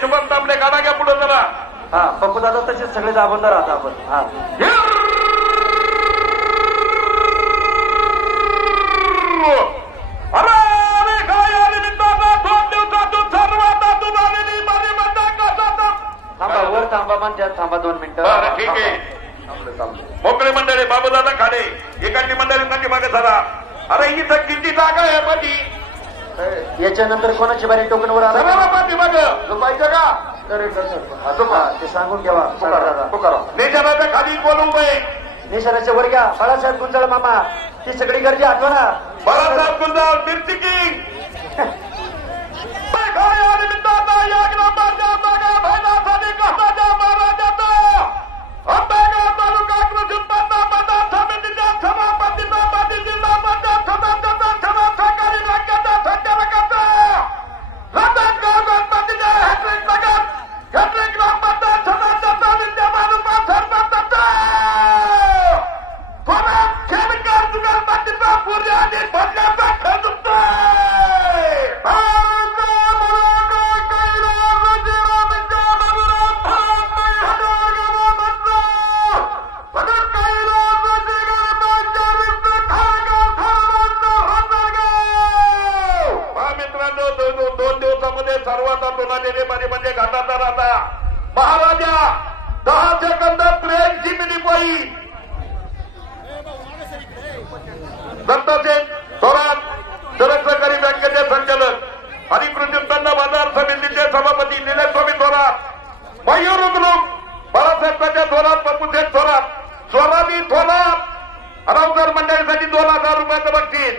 शुभम तांबडे गाडा घ्या पुढे जरा. हा पप्पू दादा तसेच सगळे दाबंदार आहात आपण. हा अरे काय या निमित्तानं 2 दिवसातून सर्वात आतून आलेली माझी मंडळ कसा थांबा वर थांबा म्हणतात. थांबा 2 मिनिटं. बरं ठीक आहे. मोकळे मंडळी बाबूदादा खाडे एकांनी मंडळी नक्की मागे झाला. अरे इथं किती जागा आहे पाठी. याच्यानंतर कोणाची बारी टोकनवर आला पाठी माग पाहिजे का ते सांगून घ्यावा दादा. निशाणाच्या खाली बोलून बाई निशाणाच्या वर घ्या. बाळासाहेब गुंजाळ मामा ती सगळी गर्दी आठवा ना. बाळासाहेब गुंजाळ मिरची किंग काय या निमित्तानं या ग्रामाच्या जागा भैलासाठी कसाच्या महाराजाचा आंबेगाव तालुका कृषी उत्पन्न बाजार समितीच्या सभापती जिल्हा पंचायत सदस्याचा सभा सहकारी बँकेच्या संचालकाचा रतनगाव गणपतीच्या हॅट्रिक नगर हॅट्रिक ग्रामपंचायत सदस्याचा विद्यमान उपसरपंचाचा कोणात खेळकर गणपतीचा पूर्वी आणि भरण्याचा खेळतोय. सर्वात आलेले म्हणजे घाटाचा राजा महाराजा 10 सेकंद ब्रेकची मिनिपाई दत्ताचेत थोरात शरद सहकारी बँकेचे संचालक आणि कृषी उत्पन्न बाजार समितीचे सभापती निलेश स्वामी थोरात मयूर ग्रुप बाळासाहेब राजा थोरात पप्पूसेठ थोरात स्वराजी थोरात रावकर मंडळीसाठी 2000 रुपयाचं बक्षीस.